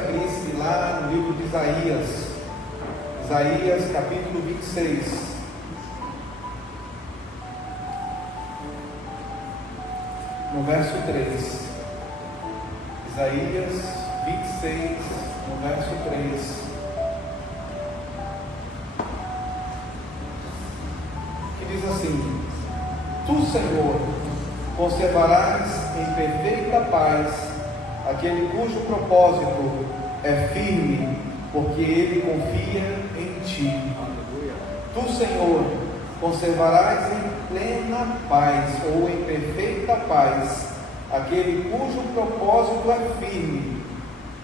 Abrisse lá no livro de Isaías, capítulo 26. No verso 3. Isaías 26, no verso 3. Que diz assim: Tu, Senhor, conservarás em perfeita paz aquele cujo propósito é firme, porque ele confia em ti. Tu, Senhor, conservarás em plena paz, ou em perfeita paz, aquele cujo propósito é firme,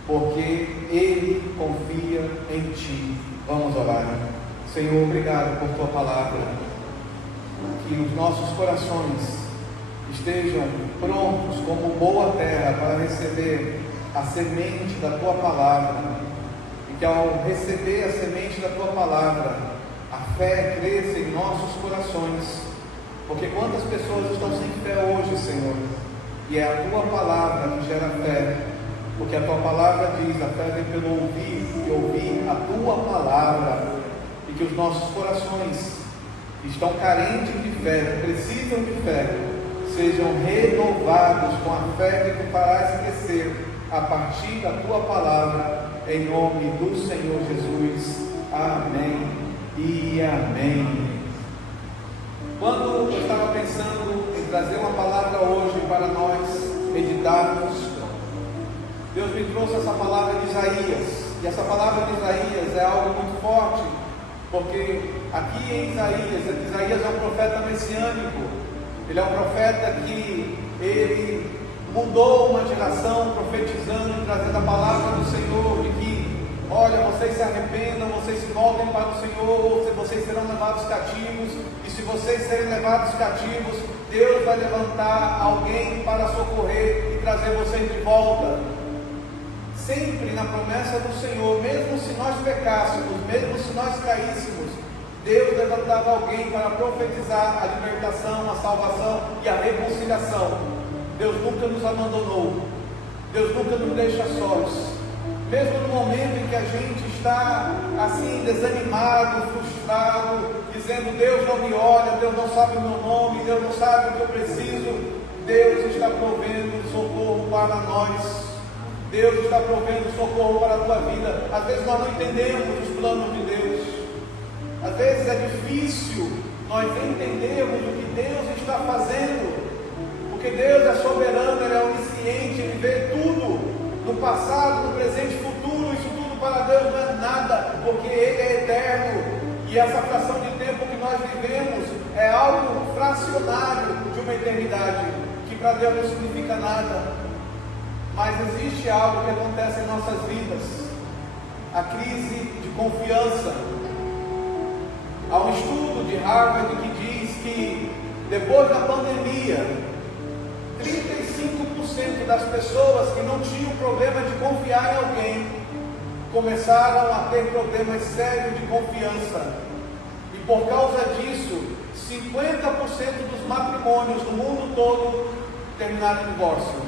porque ele confia em ti. Vamos orar. Senhor, obrigado por tua palavra. Que os nossos corações estejam prontos como boa terra para receber a semente da tua palavra, e que ao receber a semente da tua palavra, a fé cresça em nossos corações, porque quantas pessoas estão sem fé hoje, Senhor, e é a tua palavra que gera fé, porque a tua palavra diz: a fé vem pelo ouvir, e ouvir a tua palavra, e que os nossos corações que estão carentes de fé, que precisam de fé, sejam renovados com a fé que tu farás crescer a partir da tua palavra, em nome do Senhor Jesus. Amém e amém. Quando eu estava pensando em trazer uma palavra hoje para nós meditarmos, Deus me trouxe essa palavra de Isaías, e essa palavra de Isaías é algo muito forte, porque aqui em Isaías é um profeta messiânico. Ele é um profeta que ele mudou uma geração profetizando, trazendo a palavra do Senhor, de que, olha, vocês se arrependam, vocês se voltem para o Senhor, vocês serão levados cativos, e se vocês serem levados cativos, Deus vai levantar alguém para socorrer e trazer vocês de volta. Sempre na promessa do Senhor, mesmo se nós pecássemos, mesmo se nós caíssemos, Deus levantava alguém para profetizar a libertação, a salvação e a reconciliação. Deus nunca nos abandonou. Deus nunca nos deixa sós. Mesmo no momento em que a gente está assim, desanimado, frustrado, dizendo: Deus não me olha, Deus não sabe o meu nome, Deus não sabe o que eu preciso, Deus está provendo socorro para nós. Deus está provendo socorro para a tua vida. Às vezes nós não entendemos os planos de Deus. Às vezes é difícil nós entendermos o que Deus está fazendo, porque Deus é soberano, Ele é onisciente, Ele vê tudo, no passado, no presente e futuro. Isso tudo para Deus não é nada, porque Ele é eterno, e essa fração de tempo que nós vivemos é algo fracionário de uma eternidade, que para Deus não significa nada. Mas existe algo que acontece em nossas vidas, a crise de confiança. Há um estudo de Harvard que diz que depois da pandemia, 35% das pessoas que não tinham problema de confiar em alguém começaram a ter problemas sérios de confiança, e por causa disso 50% dos matrimônios do mundo todo terminaram em divórcio.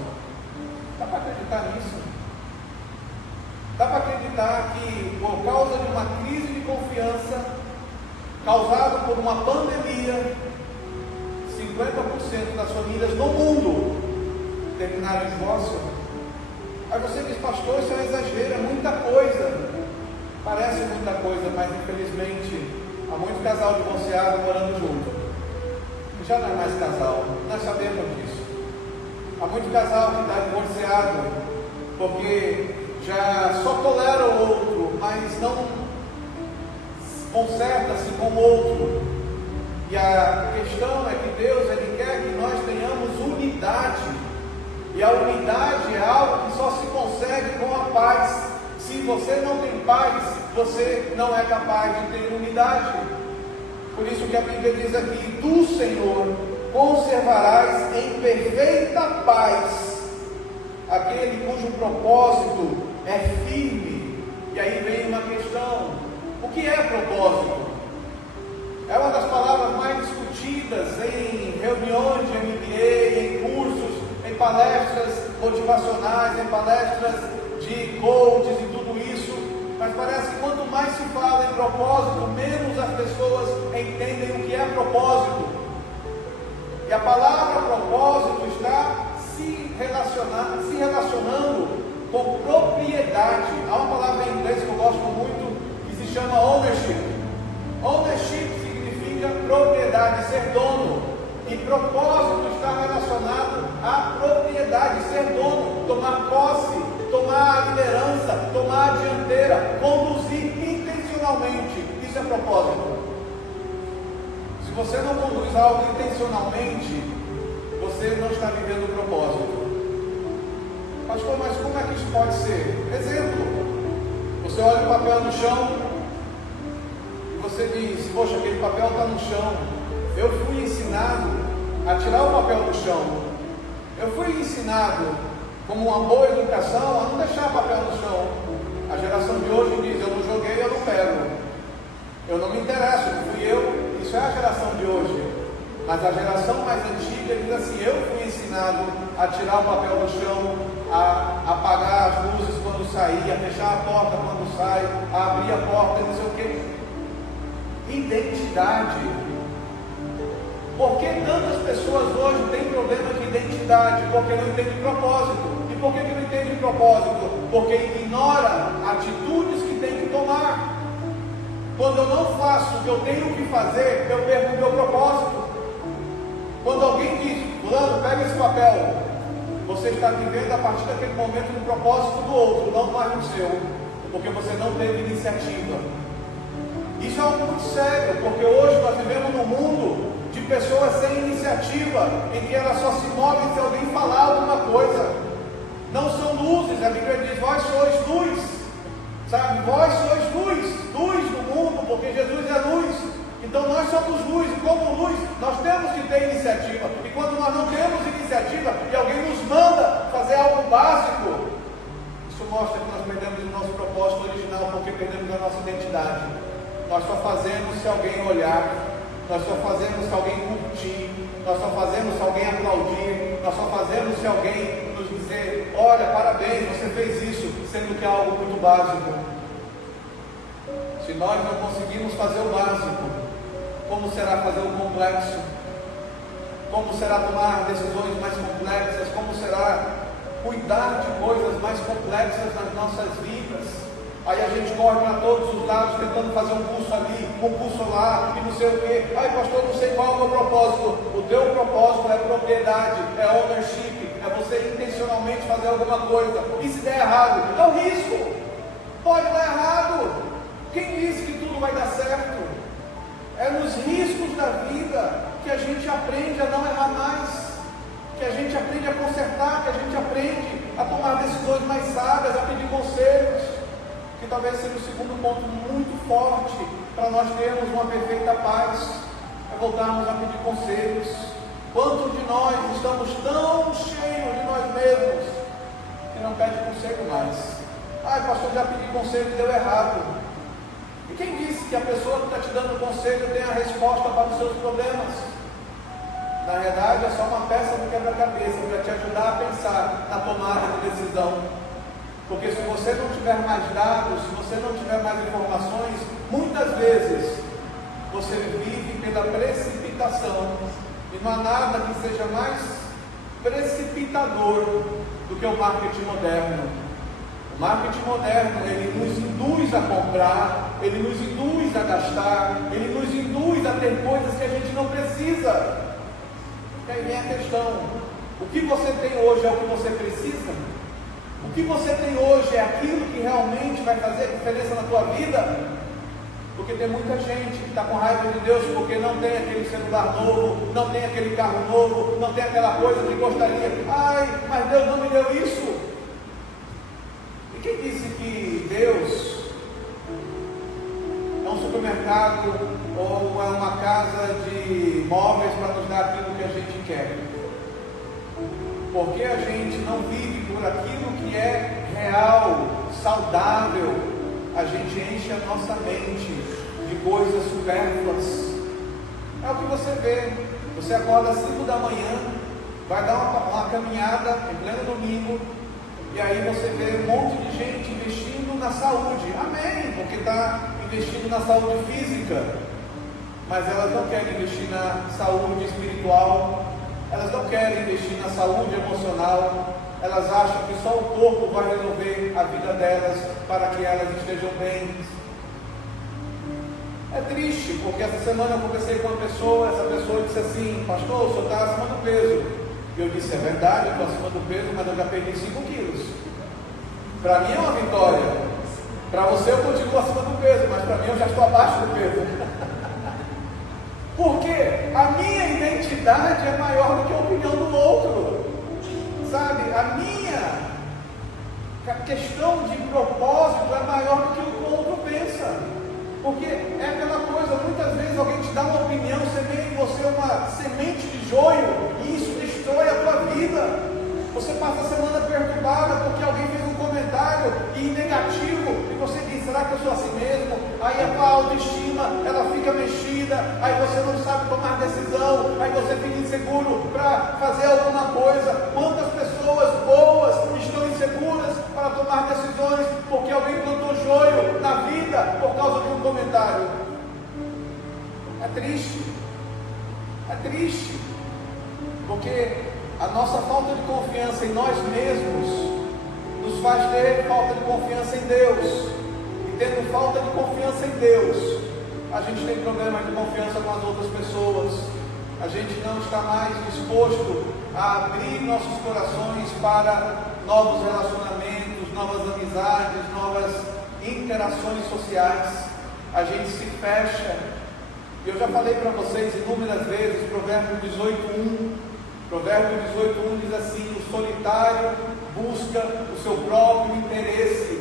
Dá para acreditar nisso? Dá para acreditar que por causa de uma crise de confiança causada por uma pandemia, 50% das famílias no mundo terminaram em divórcio? Aí você diz: pastor, isso é um exagero, é muita coisa. Parece muita coisa, mas infelizmente há muito casal divorciado morando junto. Já não é mais casal, nós sabemos disso. Há muito casal que está divorciado porque já só tolera o outro, mas não conserta-se com o outro. E a questão é que Deus, Ele quer que nós tenhamos unidade, e a unidade é algo que só se consegue com a paz. Se você não tem paz, você não é capaz de ter unidade. Por isso que a Bíblia diz aqui: Tu, Senhor, conservarás em perfeita paz aquele cujo propósito é firme. E aí vem uma questão: o que é propósito? É uma das palavras mais discutidas em reuniões de MBA, em cursos, em palestras motivacionais, em palestras de coaches e tudo isso, mas parece que quanto mais se fala em propósito, menos as pessoas entendem o que é propósito. E a palavra propósito está se relacionando com propriedade. Há uma palavra em inglês que eu gosto muito, que se chama ownership. Ownership significa propriedade, ser dono. E propósito está relacionado à propriedade, ser dono, tomar posse, tomar a liderança, tomar a dianteira, conduzir intencionalmente. Isso é propósito. Se você não conduz algo intencionalmente, você não está vivendo o propósito. Pastor, mas como é que isso pode ser? Exemplo, você olha o papel no chão e você diz, poxa, aquele papel está no chão. Eu fui ensinado a tirar o papel do chão. Eu fui ensinado, como uma boa educação, a não deixar o papel no chão. A geração de hoje diz, eu não joguei, eu não pego. Eu não me interesso, não fui eu. Isso é a geração de hoje. Mas a geração mais antiga diz assim, eu fui ensinado a tirar o papel do chão, a apagar as luzes quando sair, a fechar a porta quando sai, a abrir a porta, não sei o quê. Identidade. Por que tantas pessoas hoje têm problema de identidade? Porque não entendem propósito. E por que não entendem propósito? Porque ignora atitudes que tem que tomar. Quando eu não faço o que eu tenho que fazer, eu perco o meu propósito. Quando alguém diz, fulano, pega esse papel, você está vivendo a partir daquele momento no propósito do outro, não mais no seu, porque você não teve iniciativa. Isso é algo muito sério, porque hoje nós vivemos num mundo de pessoas sem iniciativa, em que elas só se movem se alguém falar alguma coisa. Não são luzes, a Bíblia diz, vós sois luz, sabe, vós sois luz do mundo, porque Jesus é luz. Então nós somos luz, e como luz, nós temos que ter iniciativa. E quando nós não temos iniciativa, e alguém nos manda fazer algo básico, isso mostra que nós perdemos o nosso propósito original, porque perdemos a nossa identidade. Nós só fazemos se alguém olhar, nós só fazemos se alguém curtir, nós só fazemos se alguém aplaudir, nós só fazemos se alguém nos dizer, olha, parabéns, você fez isso, sendo que é algo muito básico. Se nós não conseguimos fazer o básico, como será fazer o complexo? Como será tomar decisões mais complexas? Como será cuidar de coisas mais complexas nas nossas vidas? Aí a gente corre para todos os lados, tentando fazer um curso ali, um curso lá, e não sei o quê. Ai, pastor, não sei qual é o meu propósito. O teu propósito é propriedade, é ownership, é você intencionalmente fazer alguma coisa. E se der errado, é o risco. Pode dar errado. Quem disse que tudo vai dar certo? É nos riscos da vida que a gente aprende a não errar mais, que a gente aprende a consertar, que a gente aprende a tomar decisões mais sábias, a pedir conselhos, que talvez seja o segundo ponto muito forte para nós termos uma perfeita paz, é voltarmos a pedir conselhos. Quantos de nós estamos tão cheios de nós mesmos que não pede conselho mais? Ai, pastor, já pedi conselho e deu errado. E quem disse que a pessoa que está te dando conselho tem a resposta para os seus problemas? Na verdade, é só uma peça do quebra-cabeça para te ajudar a pensar na tomada de decisão. Porque se você não tiver mais dados, se você não tiver mais informações, muitas vezes você vive pela precipitação. E não há nada que seja mais precipitador do que o marketing moderno. O marketing moderno, ele nos induz a comprar, ele nos induz a gastar, ele nos induz a ter coisas que a gente não precisa. E aí vem a questão, o que você tem hoje é o que você precisa? O que você tem hoje é aquilo que realmente vai fazer diferença na tua vida? Porque tem muita gente que está com raiva de Deus porque não tem aquele celular novo, não tem aquele carro novo, não tem aquela coisa que gostaria. Ai, mas Deus não me deu isso. E quem disse que Deus é um supermercado ou é uma casa de móveis para nos dar aquilo que a gente quer? Porque a gente não vive por aquilo que é real, saudável, a gente enche a nossa mente de coisas supérfluas. É o que você vê. Você acorda às 5 da manhã, vai dar uma caminhada em pleno domingo, E aí você vê um monte de gente investindo na saúde. Amém, porque está investindo na saúde física. Mas elas não querem investir na saúde espiritual. Elas não querem investir na saúde emocional. Elas acham que só o corpo vai resolver a vida delas para que elas estejam bem. É triste, porque essa semana eu conversei com uma pessoa, essa pessoa disse assim: pastor, o senhor está acima do peso. E eu disse: é verdade, eu estou acima do peso, mas eu já perdi 5 quilos. Para mim é uma vitória. Para você eu continuo acima do peso, mas para mim eu já estou abaixo do peso. Porque a minha identidade é maior do que a opinião do outro. Sabe, a minha questão de propósito é maior do que o que o outro pensa. Porque é aquela coisa, muitas vezes alguém te dá uma opinião, semeia em você uma semente de joio, e isso destrói a tua vida. Você passa a semana perturbada porque alguém fez um comentário negativo, e você diz: será que eu sou assim mesmo? Aí a tua autoestima, ela fica mexida, aí você não sabe tomar decisão, aí você fica inseguro para fazer alguma coisa. Quantas pessoas boas estão inseguras para tomar decisões, porque alguém plantou joio na vida por causa de um comentário? É triste, porque a nossa falta de confiança em nós mesmos nos faz ter falta de confiança em Deus. E tendo falta de confiança em Deus, a gente tem problema de confiança com as outras pessoas. A gente não está mais disposto a abrir nossos corações para novos relacionamentos, novas amizades, novas interações sociais. A gente se fecha. Eu já falei para vocês inúmeras vezes, Provérbio 18:1. Provérbio 18:1 diz assim: o solitário busca o seu próprio interesse.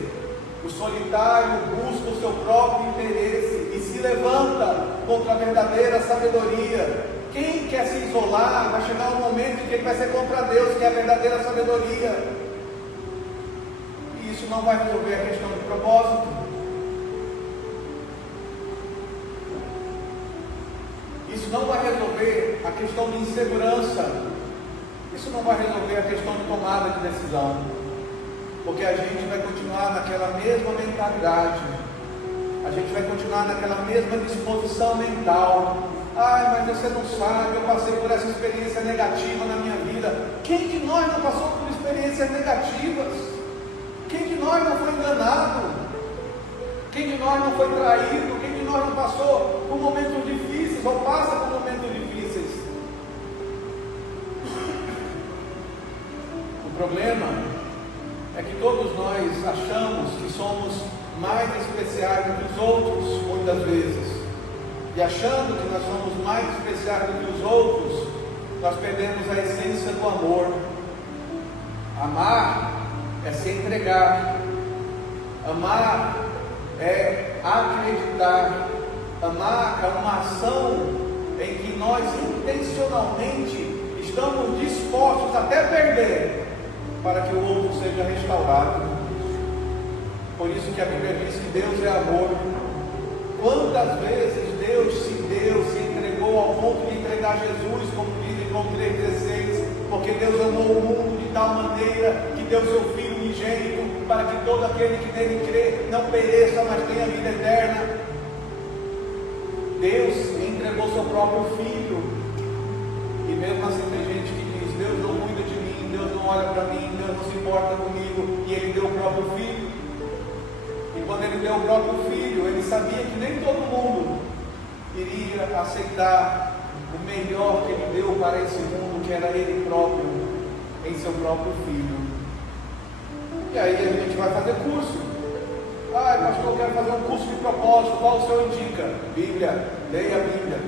O solitário busca o seu próprio interesse e se levanta contra a verdadeira sabedoria. Quem quer se isolar, vai chegar um momento em que ele vai ser contra Deus, que é a verdadeira sabedoria. E isso não vai resolver a questão de propósito. Isso não vai resolver a questão de insegurança. Isso não vai resolver a questão de tomada de decisão. Porque a gente vai continuar naquela mesma mentalidade. A gente vai continuar naquela mesma disposição mental. Ai, mas você não sabe, eu passei por essa experiência negativa na minha vida. Quem de nós não passou por experiências negativas? Quem de nós não foi enganado? Quem de nós não foi traído? Quem de nós não passou por momentos difíceis ou passa por momentos difíceis? O problema é que todos nós achamos que somos mais especiais do que os outros, muitas vezes. E achando que nós somos mais especiais do que os outros, nós perdemos a essência do amor. Amar é se entregar. Amar é acreditar. Amar é uma ação em que nós intencionalmente estamos dispostos até perder para que o outro seja restaurado. Por isso que a Bíblia diz que Deus é amor. Quantas vezes Deus se deu, se entregou ao ponto de entregar Jesus, como diz em João 3,16, porque Deus amou o mundo de tal maneira que deu seu Filho unigênito, para que todo aquele que nele crê não pereça, mas tenha vida eterna. Deus entregou seu próprio Filho, e mesmo assim tem gente que diz: Deus não cuida de mim, Deus não olha para mim, Deus não se importa comigo, e Ele deu o próprio Filho. E quando Ele deu o próprio Filho, Ele sabia que nem todo mundo iria aceitar o melhor que Ele deu para esse mundo, que era Ele próprio, em seu próprio Filho. E aí a gente vai fazer curso. Ah, pastor, eu quero fazer um curso de propósito. Qual o senhor indica? Bíblia. Leia a Bíblia.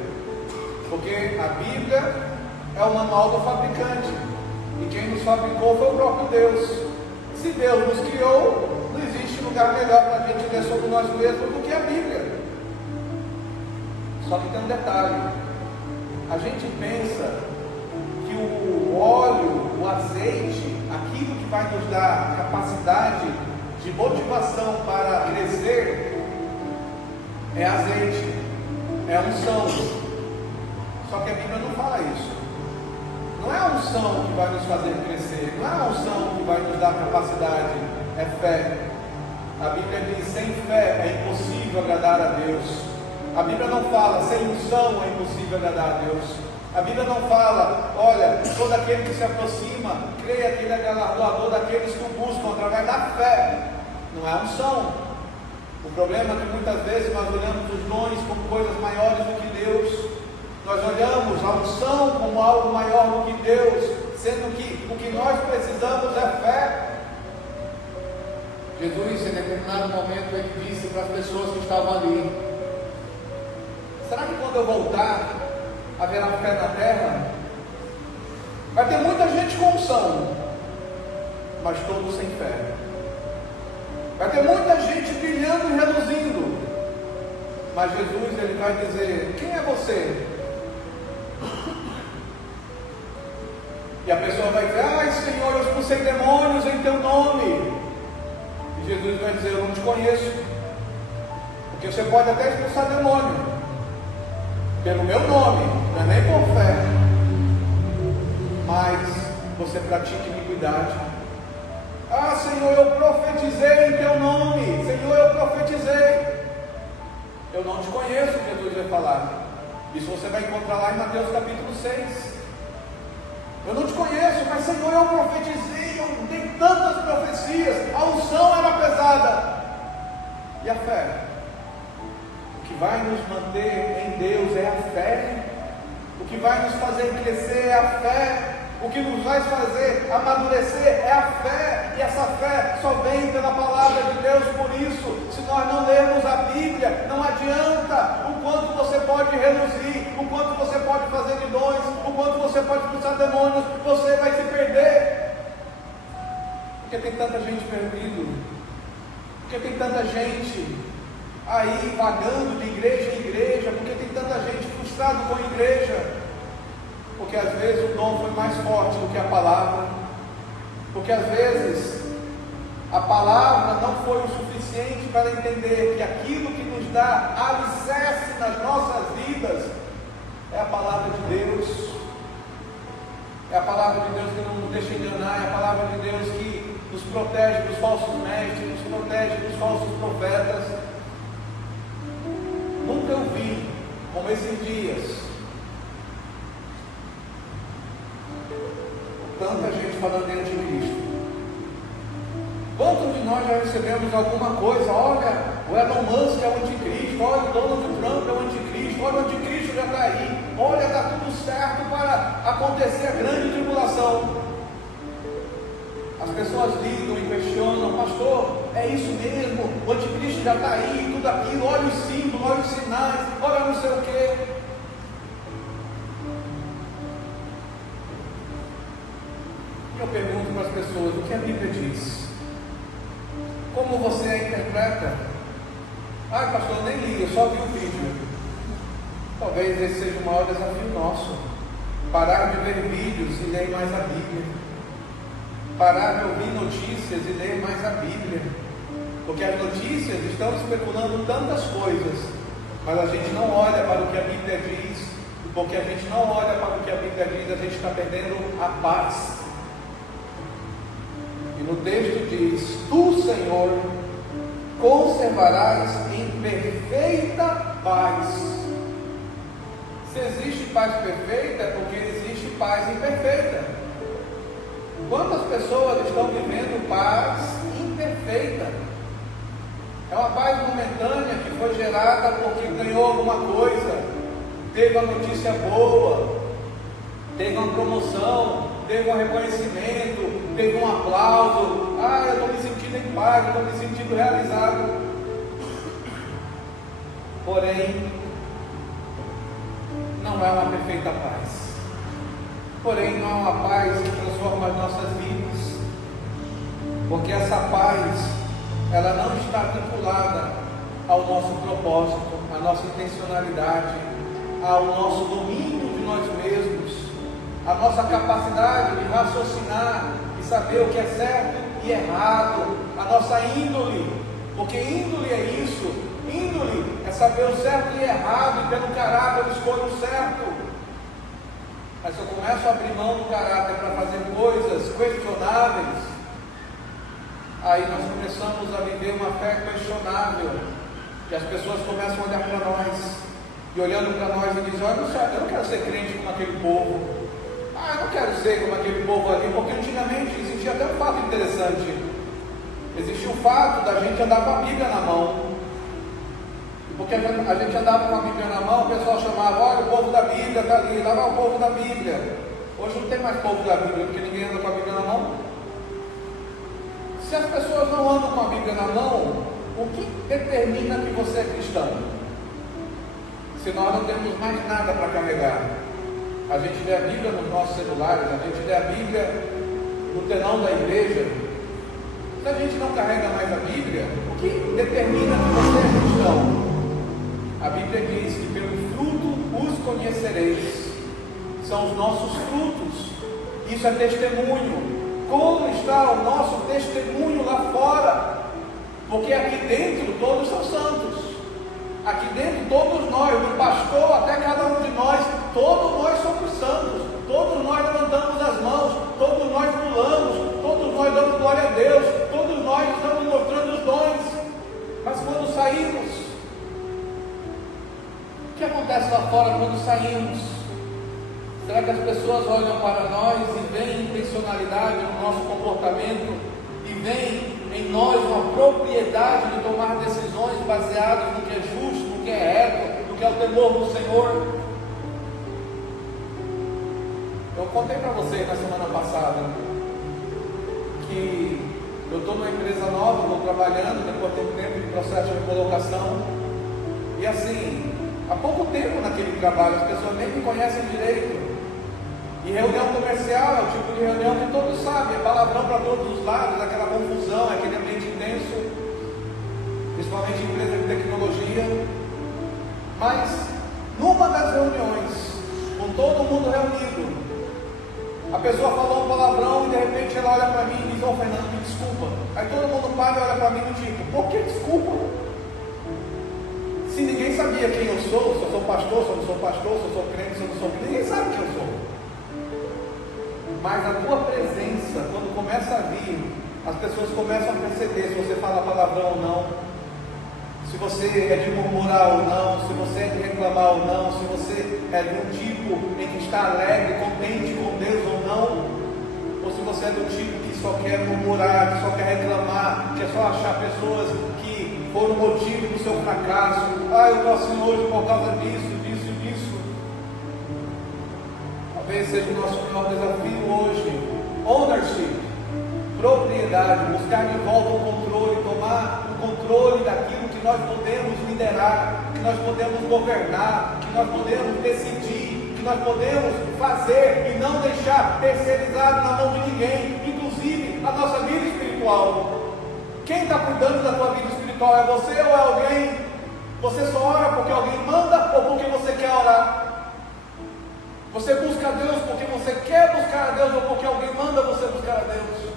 Porque a Bíblia é o manual do fabricante. E quem nos fabricou foi o próprio Deus. Se Deus nos criou, não existe lugar melhor para a gente ler sobre nós mesmos do que a Bíblia. Só que tem um detalhe. A gente pensa que o óleo, o azeite, aquilo que vai nos dar capacidade de motivação para crescer, é azeite, é unção. Só que a Bíblia não fala isso. Não é a unção que vai nos fazer crescer, não é a unção que vai nos dar dá capacidade é fé. A Bíblia diz: sem fé é impossível agradar a Deus. A Bíblia não fala: sem unção é impossível agradar a Deus. A Bíblia não fala: olha, todo aquele que se aproxima, creia que ele é galardoador daqueles que o buscam através da fé. Não é unção. O problema é que muitas vezes nós olhamos os dons como coisas maiores do que Deus. Nós olhamos a unção como algo maior do que Deus, sendo que o que nós precisamos é fé. Jesus, em determinado momento, ele disse para as pessoas que estavam ali: será que quando eu voltar haverá fé na terra? Vai ter muita gente com unção, mas todos sem fé. Vai ter muita gente brilhando e reluzindo, mas Jesus, ele vai dizer: quem é você? E a pessoa vai dizer: ai Senhor, eu expulsei demônios em teu nome. E Jesus vai dizer: eu não te conheço. Porque você pode até expulsar demônio pelo meu nome, não é nem por fé, mas você pratica iniquidade. Ah Senhor, eu profetizei em teu nome. Senhor, eu profetizei. Eu não te conheço, Jesus vai falar. Isso você vai encontrar lá em Mateus capítulo 6. Eu não te conheço, mas Senhor, eu profetizei, eu dei tantas profecias, a unção era pesada. E a fé? O que vai nos manter em Deus é a fé. O que vai nos fazer crescer é a fé. O que nos vai fazer amadurecer é a fé. E essa fé só vem pela palavra de Deus. Por isso, se nós não lermos a Bíblia, não adianta o quanto você pode reluzir, o quanto você pode fazer de dons, o quanto você pode expulsar demônios, você vai se perder. Porque tem tanta gente perdida, porque tem tanta gente aí vagando de igreja em igreja, porque tem tanta gente frustrada com a igreja, porque às vezes o dom foi mais forte do que a palavra, porque às vezes a palavra não foi o suficiente para entender que aquilo que nos dá alicerce nas nossas vidas é a palavra de Deus. É a palavra de Deus que não nos deixa enganar, é a palavra de Deus que nos protege dos falsos mestres, nos protege dos falsos profetas. Nunca eu vi, como esses dias, tanta gente falando de anticristo. Quantos de nós já recebemos alguma coisa? Olha, o Elon Musk é o anticristo, olha, o Donald Trump é o anticristo, olha, o anticristo já está aí, olha, está tudo certo para acontecer a grande tribulação. As pessoas ligam e questionam: pastor, é isso mesmo, o anticristo já está aí, tudo aquilo, olha os símbolos, olha os sinais, olha não sei o quê. Eu pergunto para as pessoas: o que a Bíblia diz? Como você a interpreta? Ah, pastor, eu nem li, eu só vi o vídeo. Talvez esse seja o maior desafio nosso: parar de ver vídeos e ler mais a Bíblia, parar de ouvir notícias e ler mais a Bíblia, porque as notícias estão especulando tantas coisas, mas a gente não olha para o que a Bíblia diz, e porque a gente não olha para o que a Bíblia diz, a gente está perdendo a paz. E no texto diz: tu, Senhor, conservarás em perfeita paz. Se existe paz perfeita, é porque existe paz imperfeita. Quantas pessoas estão vivendo paz imperfeita? É uma paz momentânea que foi gerada porque ganhou alguma coisa, teve uma notícia boa, teve uma promoção, teve um reconhecimento, teve um aplauso. Ah, eu estou me sentindo em paz, eu estou me sentindo realizado. Porém, não é uma perfeita paz. Porém, não é uma paz que transforma as nossas vidas, porque essa paz, ela não está vinculada ao nosso propósito, à nossa intencionalidade, ao nosso domínio de nós mesmos, a nossa capacidade de raciocinar e saber o que é certo e errado, a nossa índole, porque índole é isso, índole é saber o certo e errado, e pelo caráter eu escolho o certo. Mas se eu começo a abrir mão do caráter para fazer coisas questionáveis, aí nós começamos a viver uma fé questionável, e as pessoas começam a olhar para nós, e olhando para nós e dizem: olha, eu não quero ser crente como aquele povo, eu não quero ser como aquele povo ali, porque antigamente existia até um fato interessante, existia o fato da gente andar com a Bíblia na mão, e porque a gente andava com a Bíblia na mão, o pessoal chamava: olha, o povo da Bíblia está ali, lá vai o povo da Bíblia. Hoje não tem mais povo da Bíblia, porque ninguém anda com a Bíblia na mão. Se as pessoas não andam com a Bíblia na mão, o que determina que você é cristão? Se nós não temos mais nada para carregar, a gente lê a Bíblia nos nossos celulares, a gente lê a Bíblia no telão da igreja. Se a gente não carrega mais a Bíblia, o que determina que você é cristão? A Bíblia diz que pelo fruto os conhecereis. São os nossos frutos. Isso é testemunho. Como está o nosso testemunho lá fora? Porque aqui dentro todos são santos. Aqui dentro todos nós, do pastor até cada um de nós, todos nós somos santos. Todos nós levantamos as mãos, todos nós pulamos, todos nós damos glória a Deus, todos nós estamos mostrando os dons. Mas quando saímos, o que acontece lá fora quando saímos? Será que as pessoas olham para nós e veem intencionalidade no nosso comportamento e veem em nós uma propriedade de tomar decisões baseadas no que é justo, no que é reto, no que é o temor do Senhor? Eu contei para vocês na semana passada que eu estou numa empresa nova, estou trabalhando, depois de um tempo de processo de colocação, e assim, há pouco tempo naquele trabalho, as pessoas nem me conhecem direito. E reunião comercial é o tipo de reunião que todos sabem, é palavrão para todos os lados, aquela confusão, aquele ambiente intenso, principalmente em empresa de tecnologia. Mas, numa das reuniões, com todo mundo reunido, a pessoa falou um palavrão e de repente ela olha para mim e diz: ô Fernando, me desculpa. Aí todo mundo para e olha para mim e diz: por que desculpa? Se ninguém sabia quem eu sou, se eu sou pastor, se eu não sou pastor, se eu sou crente, se eu não sou crente, ninguém sabe quem eu sou. Mas a tua presença, quando começa a vir, as pessoas começam a perceber se você fala palavrão ou não, se você é de murmurar ou não, se você é de reclamar ou não, se você é de um tipo em que está alegre, contente com Deus ou não, ou se você é do tipo que só quer murmurar, que só quer reclamar, que é só achar pessoas que foram motivo do seu fracasso. Eu estou assim hoje por causa disso. Talvez seja o nosso maior desafio hoje: ownership, propriedade, buscar de volta o controle, tomar o controle daquilo que nós podemos liderar, que nós podemos governar, que nós podemos decidir, que nós podemos fazer e não deixar terceirizado na mão de ninguém, inclusive a nossa vida espiritual. Quem está cuidando da tua vida espiritual é você ou é alguém? Você só ora porque alguém manda ou porque você quer orar? Você busca a Deus porque você quer buscar a Deus ou porque alguém manda você buscar a Deus?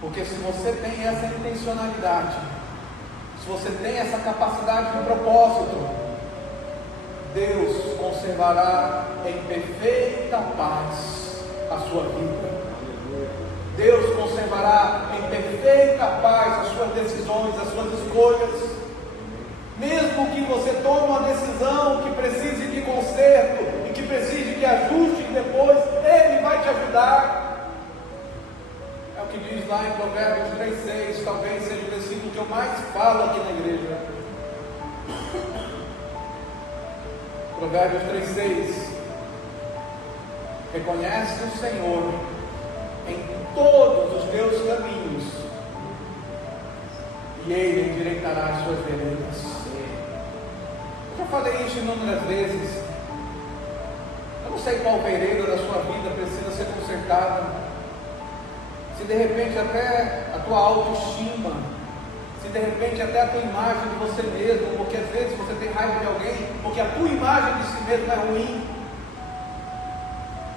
Porque se você tem essa intencionalidade, se você tem essa capacidade de propósito, Deus conservará em perfeita paz a sua vida. Deus conservará em perfeita paz as suas decisões, as suas escolhas. Mesmo que você tome uma decisão que precise de conserto e que precise de ajuste depois, Ele vai te ajudar. É o que diz lá em Provérbios 3,6, talvez seja o versículo que eu mais falo aqui na igreja. Provérbios 3,6: reconhece o Senhor em todos os teus caminhos, e Ele endireitará as suas veredas. Eu já falei isso inúmeras vezes. Eu não sei qual vereda da sua vida precisa ser consertada. Se de repente até a tua autoestima, se de repente até a tua imagem de você mesmo, porque às vezes você tem raiva de alguém, porque a tua imagem de si mesmo é ruim.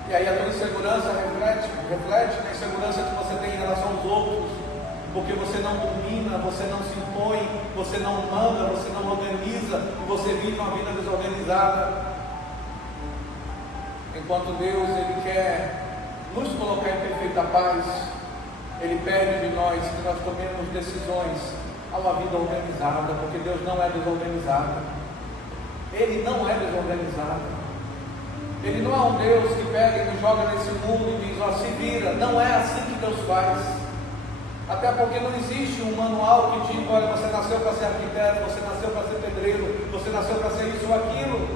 E aí a tua insegurança reflete na insegurança que você tem em relação aos outros, porque você não domina, você não se impõe, você não manda, você não organiza, e você vive uma vida desorganizada. Enquanto Deus, Ele quer nos colocar em perfeita paz, Ele pede de nós que nós tomemos decisões a uma vida organizada, porque Deus não é desorganizado. Ele não é desorganizado. Ele não é um Deus que pega e nos joga nesse mundo e diz, ó, se vira. Não é assim que Deus faz. Até porque não existe um manual que diga, olha, você nasceu para ser arquiteto, você nasceu para ser pedreiro, você nasceu para ser isso ou aquilo.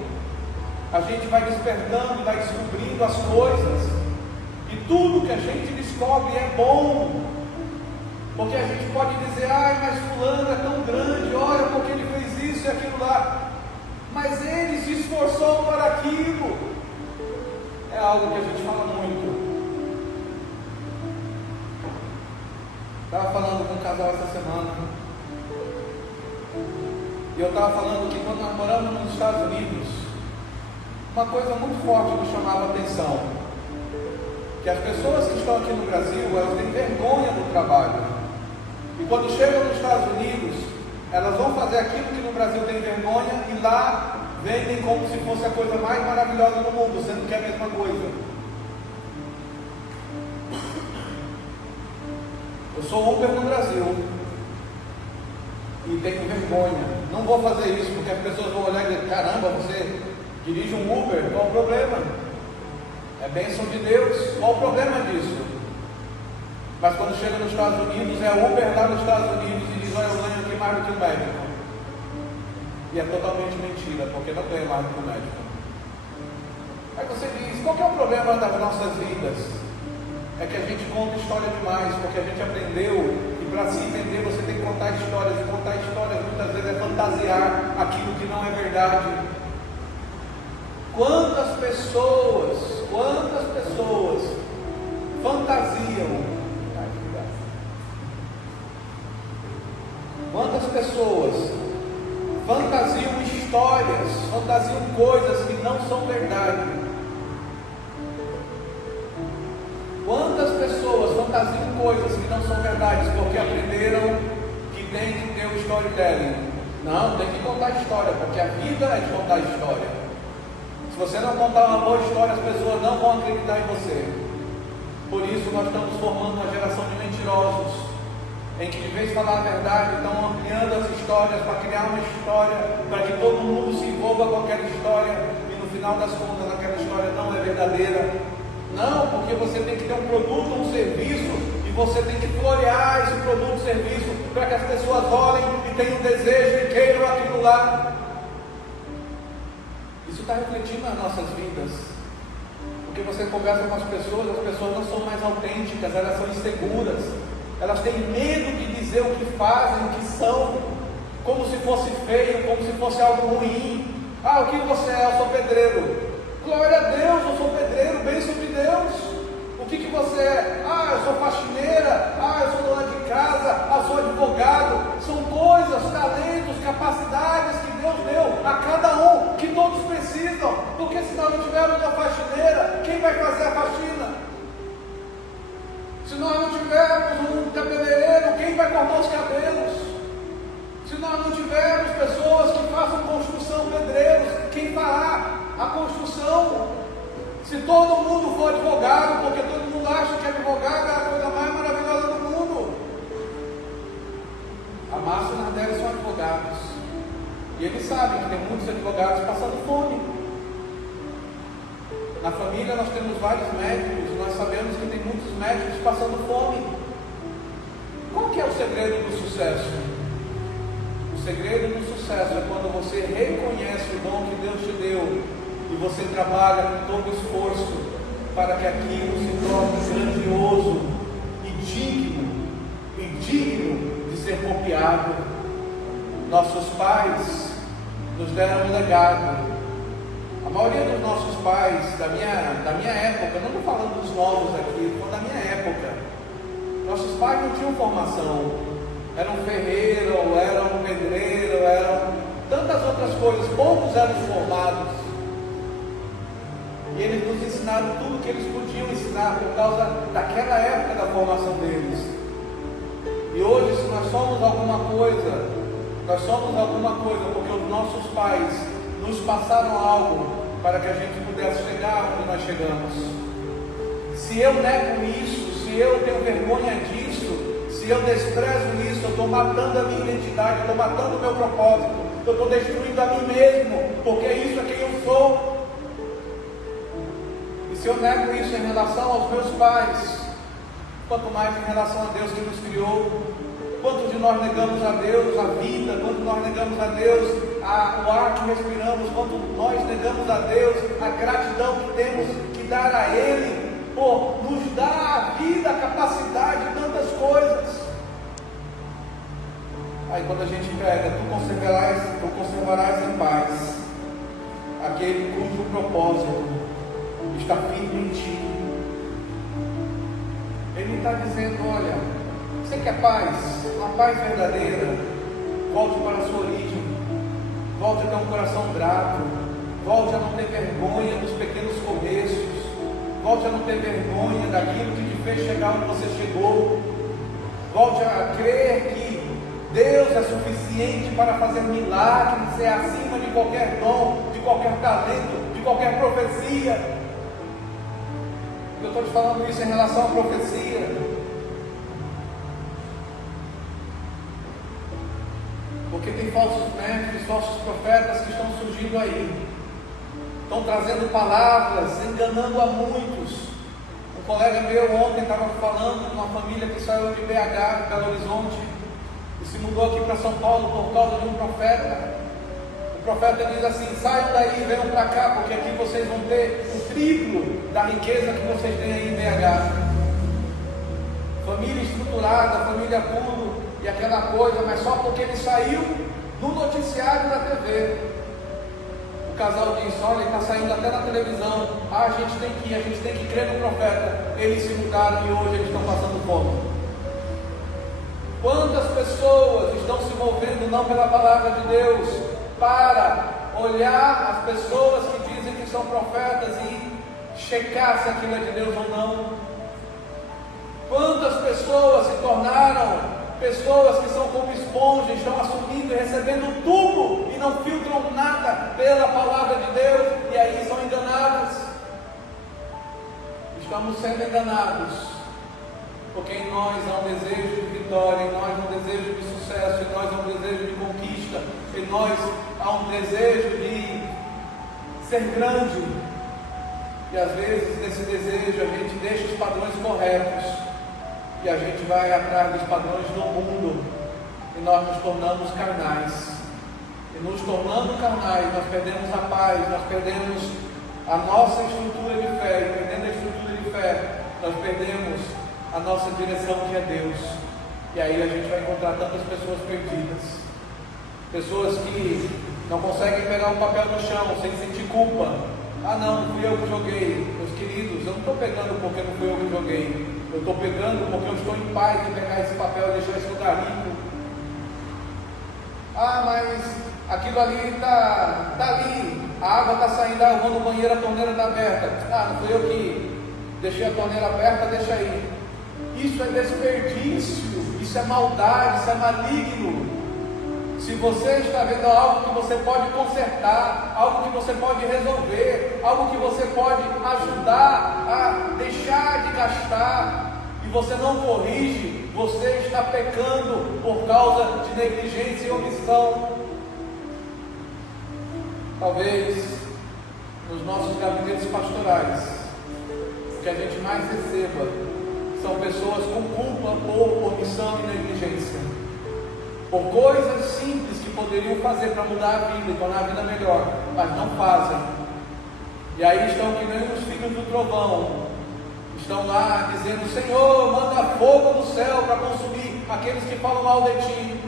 A gente vai despertando, vai descobrindo as coisas, e tudo que a gente descobre é bom, porque a gente pode dizer, ai, mas fulano é tão grande, olha porque ele fez isso e aquilo lá, mas ele se esforçou para aquilo. É algo que a gente fala muito. Estava falando com um casal essa semana, e eu estava falando que quando nós moramos nos Estados Unidos, uma coisa muito forte nos chamava a atenção, que as pessoas que estão aqui no Brasil, elas têm vergonha do trabalho, e quando chegam nos Estados Unidos, elas vão fazer aquilo que no Brasil tem vergonha, e lá vendem como se fosse a coisa mais maravilhosa do mundo, sendo que é a mesma coisa. Eu sou Uber no Brasil e tenho vergonha, não vou fazer isso, porque as pessoas vão olhar e dizer, caramba, você dirige um Uber, qual o problema? É bênção de Deus, qual o problema disso? Mas quando chega nos Estados Unidos, é Uber lá nos Estados Unidos e diz, olha, eu ganho aqui mais do que o médico. E é totalmente mentira, porque não ganha mais do que o médico. Aí você diz, qual que é o problema das nossas vidas? É que a gente conta história demais, porque a gente aprendeu que para se entender você tem que contar histórias, e contar histórias muitas vezes é fantasiar aquilo que não é verdade. Quantas pessoas fantasiam? Quantas pessoas fantasiam histórias, fantasiam coisas que não são verdade? Quantas pessoas fantasiam coisas que não são verdades porque aprenderam que tem que ter o storytelling? Não, tem que contar história, porque a vida é de contar história. Se você não contar uma boa história, as pessoas não vão acreditar em você. Por isso nós estamos formando uma geração de mentirosos, em que de vez de falar a verdade, estão ampliando as histórias para criar uma história, para que todo mundo se envolva com aquela história, e no final das contas aquela história não é verdadeira. Não, porque você tem que ter um produto, um serviço, e você tem que florear esse produto, serviço, para que as pessoas olhem e tenham desejo e queiram aquilo lá. Isso está refletindo nas nossas vidas, porque você conversa com as pessoas não são mais autênticas, elas são inseguras, elas têm medo de dizer o que fazem, o que são, como se fosse feio, como se fosse algo ruim. Ah, o que você é? Eu sou pedreiro. Glória a Deus, eu sou pedreiro, bênção de Deus. O que você é? Ah, eu sou faxineira, ah, eu sou dona de casa, ah, eu sou advogado. São coisas, talentos, capacidades que Deus deu a cada um, que todos precisam, porque se nós não tivermos uma faxineira, quem vai fazer a faxina? Se nós não tivermos um cabeleireiro, quem vai cortar os cabelos? Se nós não tivermos pessoas que façam construção, pedreiros, quem fará a construção? Se todo mundo for advogado, porque todo mundo acha que advogado é a coisa mais maravilhosa do mundo. A massa nas delas são advogados, e eles sabem que tem muitos advogados passando fome. Na família nós temos vários médicos, e nós sabemos que tem muitos médicos passando fome. Qual que é o segredo do sucesso? O segredo do sucesso é quando você reconhece o dom que Deus te deu e você trabalha com todo esforço para que aquilo se torne grandioso e digno de ser copiado. Nossos pais nos deram um legado. A maioria dos nossos pais, da minha época, não estou falando dos novos aqui, estou da minha época, nossos pais não tinham formação, eram ferreiro, eram pedreiro, eram tantas outras coisas, poucos eram formados, e eles nos ensinaram tudo que eles podiam ensinar por causa daquela época da formação deles. E hoje, se nós somos alguma coisa porque os nossos pais nos passaram algo para que a gente pudesse chegar onde nós chegamos. Se eu nego isso, se eu tenho vergonha disso, Se eu desprezo isso, eu estou matando a minha identidade, eu estou matando o meu propósito, eu estou destruindo a mim mesmo, porque isso é quem eu sou. E se eu nego isso em relação aos meus pais, quanto mais em relação a Deus que nos criou. Quantos de nós negamos a Deus a vida? Quanto nós negamos a Deus o ar que respiramos? Quanto nós negamos a Deus a gratidão que temos que dar a Ele por nos dar a vida, a capacidade de tantas coisas. Aí quando a gente pega, tu conservarás em paz aquele cujo propósito está firme em ti. Ele está dizendo, olha, você quer paz? Uma paz verdadeira? Volte para a sua origem, volte a ter um coração grato, volte a não ter vergonha dos pequenos começos, volte a não ter vergonha daquilo que te fez chegar onde você chegou, volte a crer que Deus é suficiente para fazer milagres, é acima de qualquer dom, de qualquer talento, de qualquer profecia. Eu estou te falando isso em relação à profecia, porque tem falsos mestres, falsos profetas que estão surgindo aí, estão trazendo palavras, enganando a muitos. Um colega meu ontem estava falando de uma família que saiu de BH, de Belo Horizonte, e se mudou aqui para São Paulo por causa de um profeta. O profeta diz assim: saiam daí, venham para cá, porque aqui vocês vão ter o triplo da riqueza que vocês têm aí em BH. Família estruturada, família tudo, e aquela coisa, mas só porque ele saiu no noticiário da TV. O casal disse: olha, ele está saindo até na televisão, a gente tem que crer no profeta. Eles se mudaram e hoje eles estão passando fome. Quantas pessoas estão se movendo não pela palavra de Deus, para olhar as pessoas que dizem que são profetas e checar se aquilo é de Deus ou não? Quantas pessoas se tornaram pessoas que são como esponja, estão assumindo e recebendo tudo e não filtram nada pela palavra de Deus, e aí são enganadas? Estamos sendo enganados, porque em nós há um desejo de vitória, em nós há um desejo de sucesso, em nós há um desejo de conquista, em nós há um desejo de ser grande, e às vezes nesse desejo a gente deixa os padrões corretos, e a gente vai atrás dos padrões do mundo, e nós nos tornamos carnais, e nos tornando carnais, nós perdemos a paz, nós perdemos a nossa estrutura de fé, e perdendo a estrutura de fé, nós perdemos a nossa direção, que é Deus. E aí a gente vai encontrar tantas pessoas perdidas, pessoas que não conseguem pegar um papel no chão sem sentir culpa. Ah não, fui eu que joguei. Meus queridos, eu não estou pegando porque não fui eu que joguei, eu estou pegando porque eu estou em paz de pegar esse papel e deixar esse lugar limpo. Ah, mas aquilo ali está ali, a água está saindo, eu vou no banheiro, a torneira está aberta. Ah, não fui eu que deixei a torneira aberta, deixa aí. Isso é desperdício, isso é maldade, isso é maligno. Se você está vendo algo que você pode consertar, algo que você pode resolver, algo que você pode ajudar a deixar de gastar, e você não corrige, você está pecando por causa de negligência e omissão. Talvez nos nossos gabinetes pastorais, o que a gente mais receba são pessoas com culpa por omissão e negligência, por coisas simples que poderiam fazer para mudar a vida e tornar a vida melhor, mas não fazem. E aí estão que nem os filhos do trovão, estão lá dizendo: Senhor, manda fogo do céu para consumir aqueles que falam mal de ti.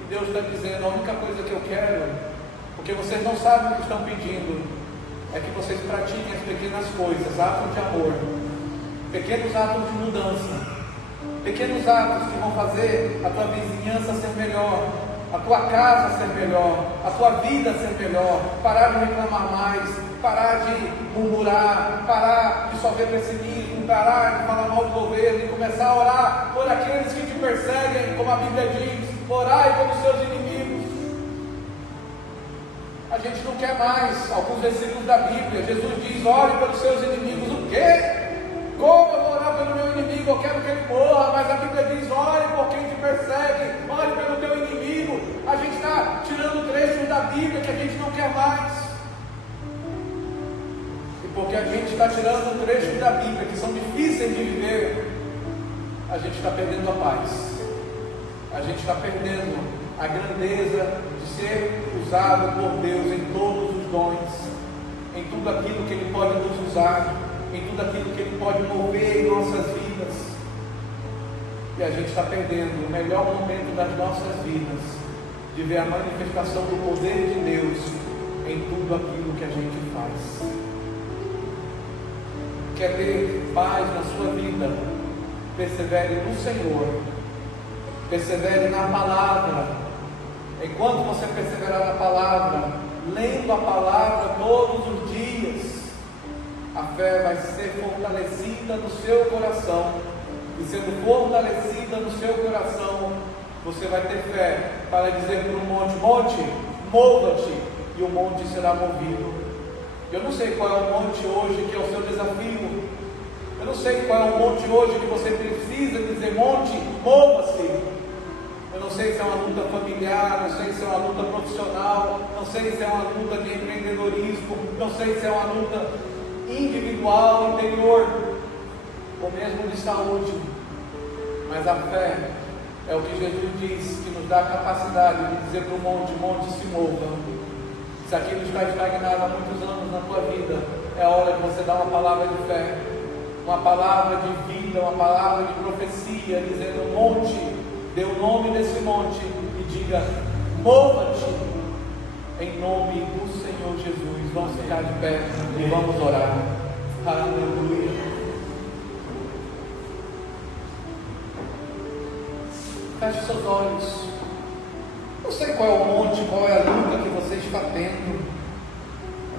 E Deus está dizendo: a única coisa que eu quero, porque vocês não sabem o que estão pedindo, é que vocês pratiquem as pequenas coisas, atos de amor, pequenos atos de mudança, pequenos atos que vão fazer a tua vizinhança ser melhor, a tua casa ser melhor, a tua vida ser melhor, parar de reclamar mais, parar de murmurar, parar de sofrer pessimismo, parar de falar mal do governo e começar a orar por aqueles que te perseguem, como a Bíblia diz: orai pelos seus inimigos. A gente não quer mais alguns versículos da Bíblia. Jesus diz: ore pelos seus inimigos. O quê? Como eu vou orar pelo meu inimigo? Eu quero que ele morra. Mas a Bíblia diz: ore porque a gente está tirando trechos da Bíblia que são difíceis de viver, a gente está perdendo a paz, a gente está perdendo a grandeza de ser usado por Deus em todos os dons, em tudo aquilo que Ele pode nos usar, em tudo aquilo que Ele pode mover em nossas vidas. E a gente está perdendo o melhor momento das nossas vidas, de ver a manifestação do poder de Deus em tudo aquilo que a gente faz. Quer ter paz na sua vida? Persevere no Senhor, persevere na palavra. Enquanto você perseverar na palavra, lendo a palavra todos os dias, a fé vai ser fortalecida no seu coração, e sendo fortalecida no seu coração, você vai ter fé para dizer para o monte: monte, mova-te, e o monte será movido. Eu não sei qual é o monte hoje que é o seu desafio, eu não sei qual é o monte hoje que você precisa dizer: monte, mova-se. Eu não sei se é uma luta familiar, não sei se é uma luta profissional, não sei se é uma luta de empreendedorismo, não sei se é uma luta individual, interior, ou mesmo de saúde, mas a fé é o que Jesus diz, que nos dá a capacidade de dizer para o monte: monte, se mova. Se aquilo está estagnado há muitos anos na tua vida, é a hora de você dar uma palavra de fé, uma palavra de vida, uma palavra de profecia, dizendo: monte, dê o nome desse monte e diga: mova-te, em nome do Senhor Jesus. Vamos ficar de pé e vamos orar. Aleluia. Feche seus olhos. Não sei qual é o monte, qual é a luta que você está tendo.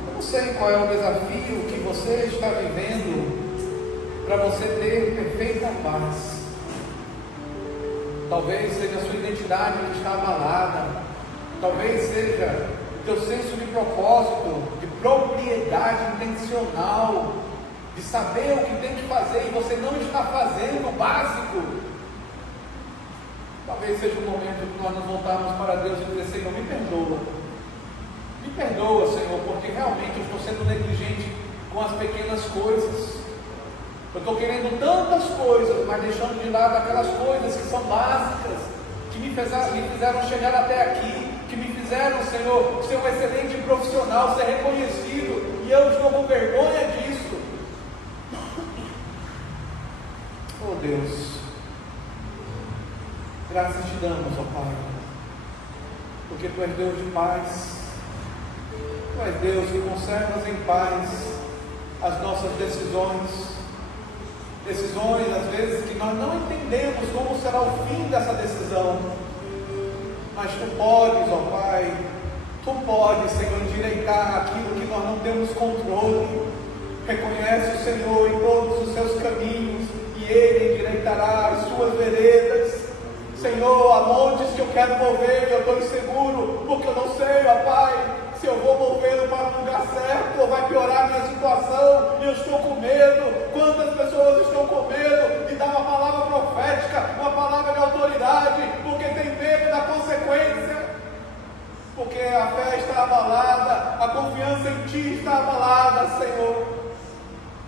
Eu não sei qual é o desafio que você está vivendo para você ter perfeita paz. Talvez seja a sua identidade que está abalada. Talvez seja o teu senso de propósito, de propriedade intencional, de saber o que tem que fazer e você não está fazendo o básico. Talvez seja o momento que nós nos voltarmos para Deus e dizer: Senhor, me perdoa, Senhor, porque realmente eu estou sendo negligente com as pequenas coisas. Eu estou querendo tantas coisas, mas deixando de lado aquelas coisas que são básicas, que me fizeram chegar até aqui, que me fizeram, Senhor, ser um excelente profissional, ser reconhecido, e eu estou com vergonha disso. Oh Deus, graças te damos, ó Pai, porque Tu és Deus de paz, Tu és Deus que conservas em paz as nossas decisões, às vezes que nós não entendemos como será o fim dessa decisão, mas Tu podes, ó Pai, Tu podes, Senhor, endireitar aquilo que nós não temos controle. Reconhece o Senhor em todos os seus caminhos, e Ele endireitará as suas veredas. Senhor, há montes que eu quero mover e eu estou inseguro, porque eu não sei, ó Pai, se eu vou movê-lo para o lugar certo ou vai piorar a minha situação, e eu estou com medo. Quantas pessoas estão com medo de dar uma palavra profética, uma palavra de autoridade, porque tem medo da consequência, porque a fé está abalada, a confiança em Ti está abalada, Senhor.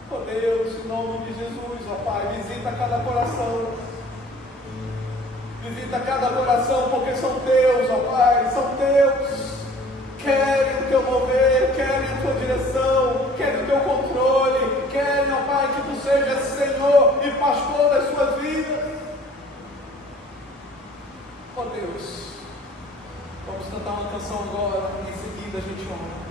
Oh Deus, em nome de Jesus, ó Pai, visita cada coração. Visita cada coração, porque são Teus, ó Pai, são Teus. Querem o Teu mover, querem a Tua direção, querem o Teu controle, querem, ó Pai, que Tu sejas Senhor e pastor das suas vidas. Ó Deus, vamos cantar uma canção agora, em seguida a gente ora.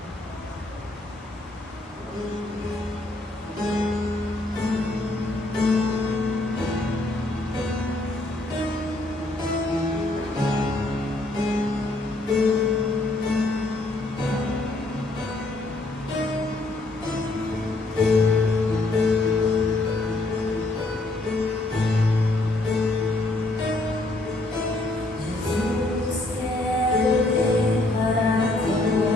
Jesus, quero levar a tua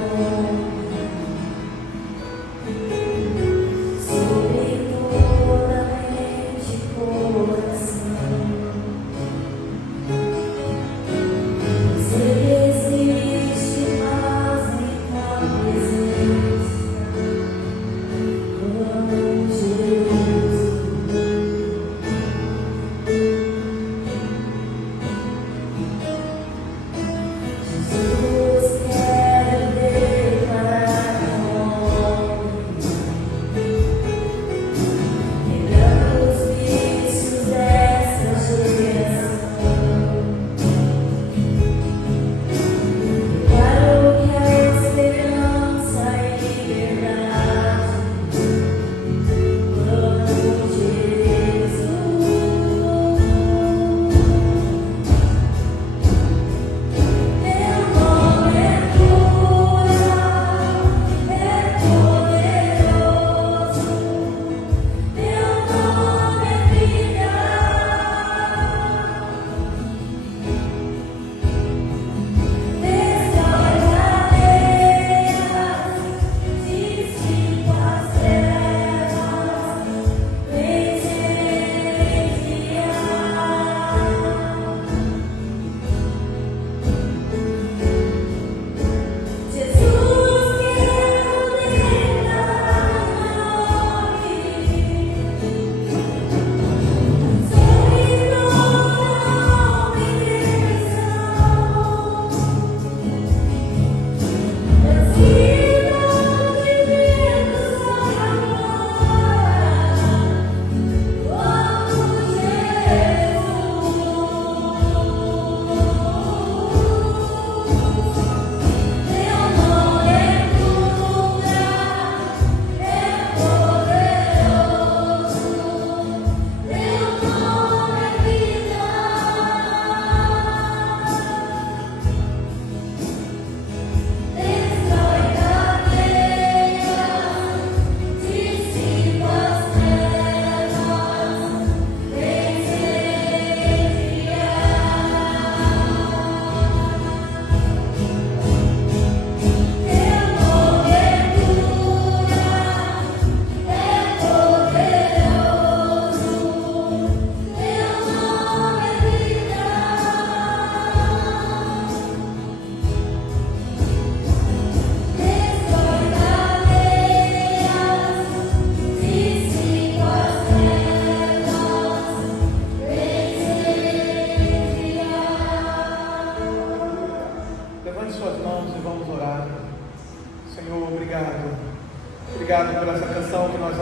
obrigado por essa canção que nós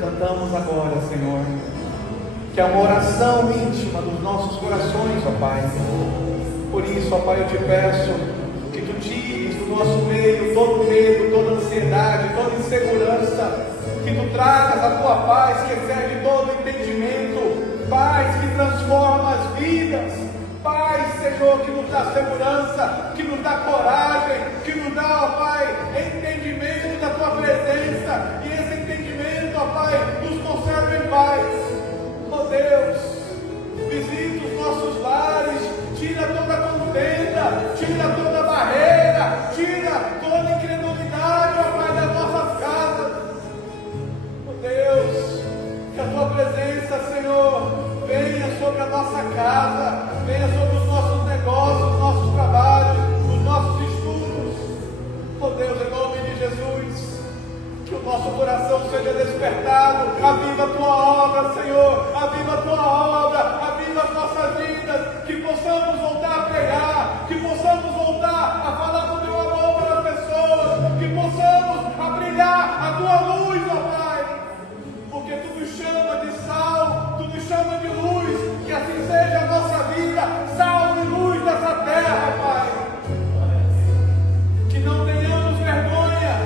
cantamos agora, Senhor. Que é uma oração íntima dos nossos corações, ó Pai. Por isso, ó Pai, eu te peço que tu tires do nosso meio todo medo, toda ansiedade, toda insegurança. Que tu tragas a tua paz que excede todo entendimento, paz que transforma as vidas, paz, Senhor, que nos dá segurança, que nos dá coragem, que nos dá, ó Pai, entendimento da tua presença, e esse entendimento, ó Pai, nos conserva em paz. Ó Deus, visita os nossos lares, tira toda contenda, tira toda barreira, tira toda incredulidade, ó Pai, das nossas casas. Ó Deus, que a tua presença, Senhor, venha sobre a nossa casa, venha sobre os nossos negócios, os nossos trabalhos, os nossos estudos. Oh Deus, em nome de Jesus, que o nosso coração seja despertado. Aviva a tua obra, Senhor, aviva a tua obra, aviva as nossas vidas, que possamos voltar a pregar, que possamos voltar a falar do teu amor para as pessoas, que possamos a brilhar a tua luz, ó Pai, porque tu nos chama de sal, tu nos chama de luz, que assim seja a nossa vida, sal e luz dessa terra, Pai. Que não tenhamos vergonha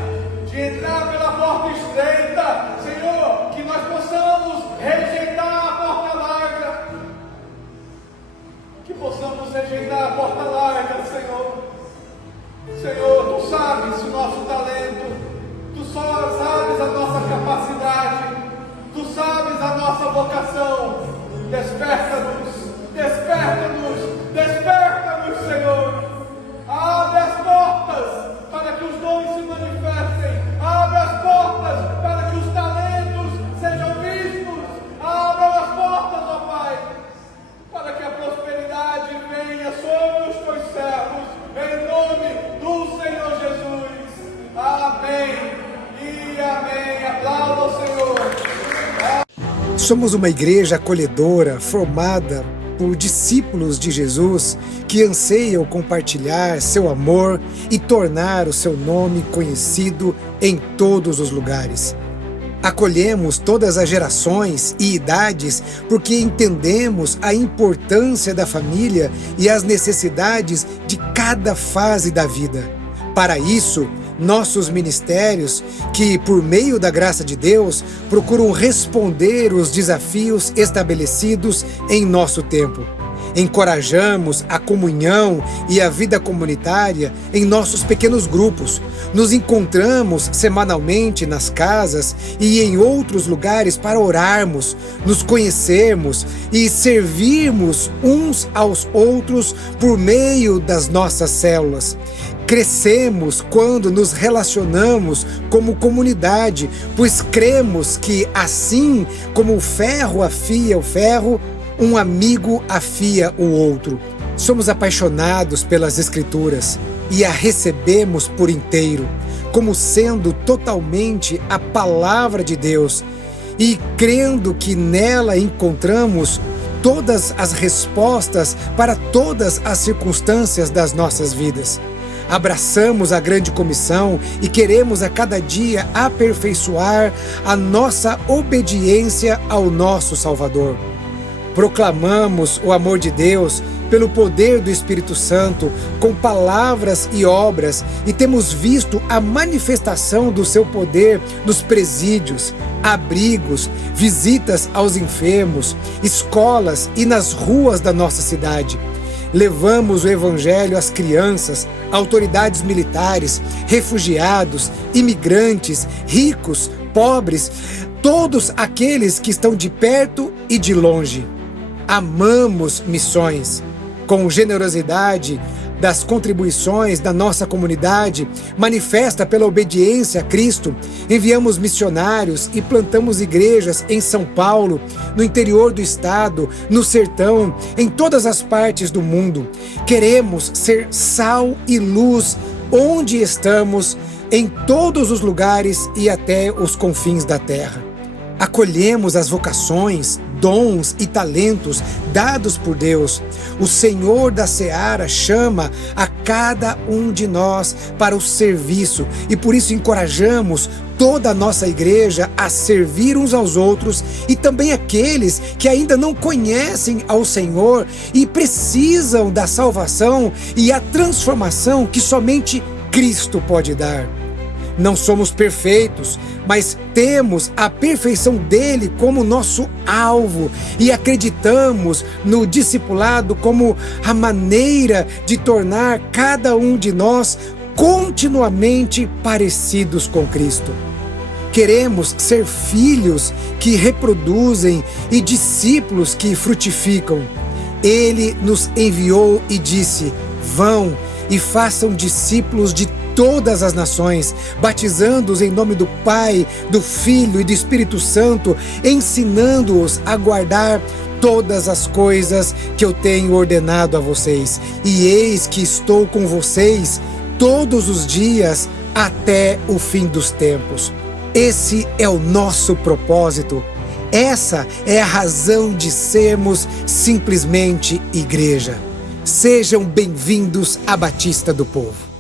de entrar pela porta estreita, Senhor, que nós possamos rejeitar a porta larga, que possamos rejeitar a porta larga, Senhor. Senhor, tu sabes o nosso talento, tu só sabes a nossa capacidade, tu sabes a nossa vocação. Desperta-nos, desperta-nos, desperta-nos, Senhor. Abre as portas para que os dons se manifestem. Abre as portas para que os talentos sejam vistos. Abra as portas, ó Pai, para que a prosperidade venha sobre os teus servos. Em nome do Senhor Jesus. Amém e amém. Aplauda ao Senhor. Somos uma igreja acolhedora, formada por discípulos de Jesus que anseiam compartilhar seu amor e tornar o seu nome conhecido em todos os lugares. Acolhemos todas as gerações e idades porque entendemos a importância da família e as necessidades de cada fase da vida. Para isso, nossos ministérios, que por meio da graça de Deus, procuram responder os desafios estabelecidos em nosso tempo. Encorajamos a comunhão e a vida comunitária em nossos pequenos grupos. Nos encontramos semanalmente nas casas e em outros lugares para orarmos, nos conhecermos e servirmos uns aos outros por meio das nossas células. Crescemos quando nos relacionamos como comunidade, pois cremos que, assim como o ferro afia o ferro, um amigo afia o outro. Somos apaixonados pelas Escrituras e a recebemos por inteiro, como sendo totalmente a palavra de Deus, e crendo que nela encontramos todas as respostas para todas as circunstâncias das nossas vidas. Abraçamos a grande comissão e queremos a cada dia aperfeiçoar a nossa obediência ao nosso Salvador. Proclamamos o amor de Deus pelo poder do Espírito Santo, com palavras e obras, e temos visto a manifestação do seu poder nos presídios, abrigos, visitas aos enfermos, escolas e nas ruas da nossa cidade. Levamos o Evangelho às crianças, autoridades militares, refugiados, imigrantes, ricos, pobres, todos aqueles que estão de perto e de longe. Amamos missões. Com generosidade das contribuições da nossa comunidade, manifesta pela obediência a Cristo, enviamos missionários e plantamos igrejas em São Paulo, no interior do estado, no sertão, em todas as partes do mundo. Queremos ser sal e luz onde estamos, em todos os lugares e até os confins da terra. Acolhemos as vocações, dons e talentos dados por Deus. O Senhor da Seara chama a cada um de nós para o serviço e por isso encorajamos toda a nossa igreja a servir uns aos outros e também aqueles que ainda não conhecem ao Senhor e precisam da salvação e a transformação que somente Cristo pode dar. Não somos perfeitos, mas temos a perfeição dele como nosso alvo e acreditamos no discipulado como a maneira de tornar cada um de nós continuamente parecidos com Cristo. Queremos ser filhos que reproduzem e discípulos que frutificam. Ele nos enviou e disse: vão e façam discípulos de todas as nações, batizando-os em nome do Pai, do Filho e do Espírito Santo, ensinando-os a guardar todas as coisas que eu tenho ordenado a vocês. E eis que estou com vocês todos os dias até o fim dos tempos. Esse é o nosso propósito. Essa é a razão de sermos simplesmente igreja. Sejam bem-vindos à Batista do Povo.